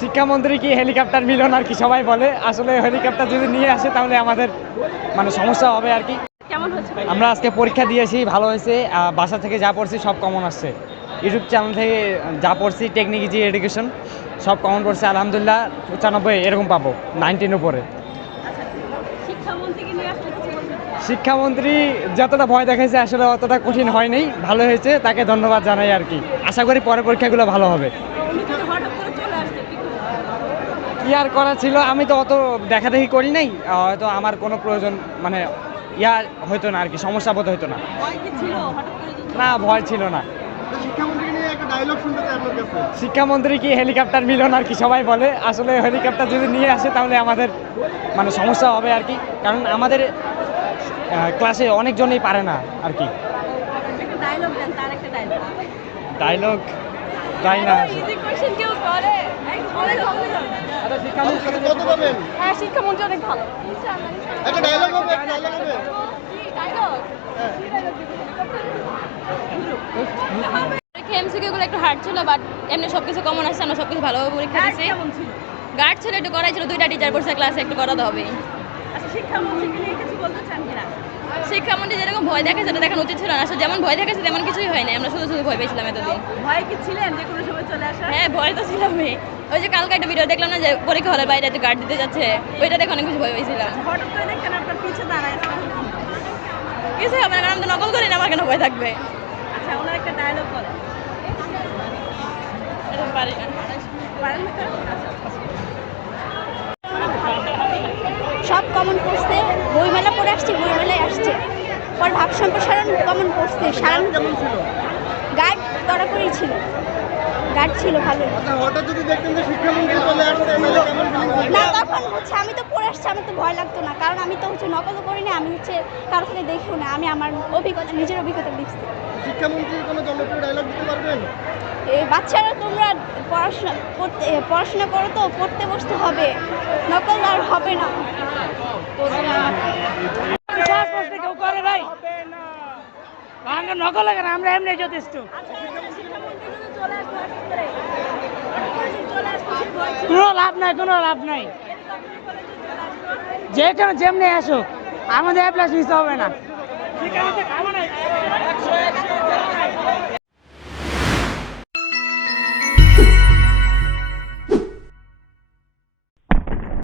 শিক্ষামন্ত্রী কি হেলিকপ্টার মিলন আর কি সবাই বলে, আসলে হেলিকপ্টার যদি নিয়ে আসে তাহলে আমাদের সমস্যা হবে আর কি। কেমন হচ্ছে? আমরা আজকে পরীক্ষা দিয়েছি, ভালো হয়েছে। বাসা থেকে যা পড়ছি সব কমন আসছে। ইউটিউব চ্যানেল থেকে যা পড়ছি, টেকনিক ইজি এডুকেশন, সব কমন পড়ছে। আলহামদুলিল্লাহ 95 এরকম পাবো, 90 উপরে। শিক্ষামন্ত্রীকে নিয়ে আসলে কিছু বলবেন? শিক্ষামন্ত্রী যতটা ভয় দেখাইছে আসলে অতটা কঠিন হয়নি, ভালো হয়েছে, তাকে ধন্যবাদ জানাই আর কি। আশা করি পরের পরীক্ষাগুলো ভালো হবে। উনি যদি হঠাৎ করে চলে আসছে কি করবেন? কি আর করার ছিল, আমি তো অত দেখাদেখি করি নাই, হয়তো আমার কোনো প্রয়োজন হইতো না আর কি, সমস্যা বোধ হইতো না। ভয় কি ছিল হঠাৎ করে যদি? না, ভয় ছিল না। শিক্ষামন্ত্রীকে নিয়ে একটা ডায়লগ শুনতে চাই আপনার কাছে। শিক্ষামন্ত্রী কি হেলিকপ্টার মিলন আর কি সবাই বলে, আসলে হেলিকপ্টার যদি নিয়ে আসে তাহলে আমাদের সমস্যা হবে আর কি। কারণ আমাদের ক্লাসে অনেকজনই পারে না আর কি। একটা ডায়লগ দেন, তার একটা ডায়লগ। ডায়লগ তাই না। ইজি কোশ্চেন কেউ করে? কত পাবেন? হ্যাঁ, শিক্ষামন্ত্রী অনেক ভালো। একটা ডায়লগ হবে, একটা ডায়লগ হবে। এমসিকিউ গুলো একটু হার্ড ছিল, বাট এমনি সবকিছু কমন আসছে, আমরা সবকিছু ভালোভাবে পরীক্ষা দিছি। কেমন ছিল? গার্ড ছিল, একটু করাই ছিল, দুইটা টিচার পড়ছে ক্লাসে, একটু করাতে হবে। আচ্ছা, শিক্ষামন্ত্রীকে নিয়ে কিছু বলতে চান কিনা? শিক্ষামন্ত্রী যেরকম ভয় দেখাচ্ছে সেটা দেখানো উচিত ছিল না। আসলে যেমন ভয় দেখাচ্ছে তেমন কিছুই হয় না, আমরা শুধু শুধু ভয় পেয়েছিলাম এতদিন। ভয়ে কি ছিলেন যে কোনো সময় চলে আসা? হ্যাঁ, ভয় তো ছিলামই। ওই যে কালকে একটা ভিডিও দেখলাম না, যে পরীক্ষা হলের বাইরে যে গার্ড দিতে যাচ্ছে, ওইটা দেখে অনেক কিছু ভয় পেয়েছিলাম। হঠাৎ করে দেখেন আপনার পিছে দাঁড়ায় আছে। কিছু হবে না, কারণ আমি তো নকল করি না, আমার কেন ভয় থাকবে? আচ্ছা, ওনার একটা ডায়লগ বলেন। এরকম পারি না। পারেন না? সব কমন পড়ছে, বইমেলা পড়ে আসছে, বইমেলায় আসছে। পর ভাব সম্প্রসারণ কমন পড়ছে, সারান কেমন ছিল? গার্ড কড়াকড়ি ছিল, গার্ড ছিল ভালো। আচ্ছা, হঠাৎ যদি দেখতেন যে শিক্ষামন্ত্রী চলে আসছে, তাহলে কেমন ফিলিং না, তখন আমি তো পড়ে আসছি, আমার তো ভয় লাগতো না, কারণ আমি তো নকলও করি না, আমি কারো থেকে দেখিও না, আমি আমার অভিজ্ঞতা, নিজের অভিজ্ঞতা লিখছি। শিক্ষামন্ত্রীর কোনো জনপ্রিয় ডায়লগ দিতে পারবেন? বাচ্চারা তোমরা পড়াশোনা করো, তো পড়তে বসতে হবে, নকল আর হবে না। কেউ করে ভাই, আমরা নকল লাগে না, আমরা এমনি যথেষ্ট। কোনো লাভ নাই, কোনো লাভ নাই, যে কেন যেমনি আসুক আমাদের অ্যাপ্লাস নিতে হবে না।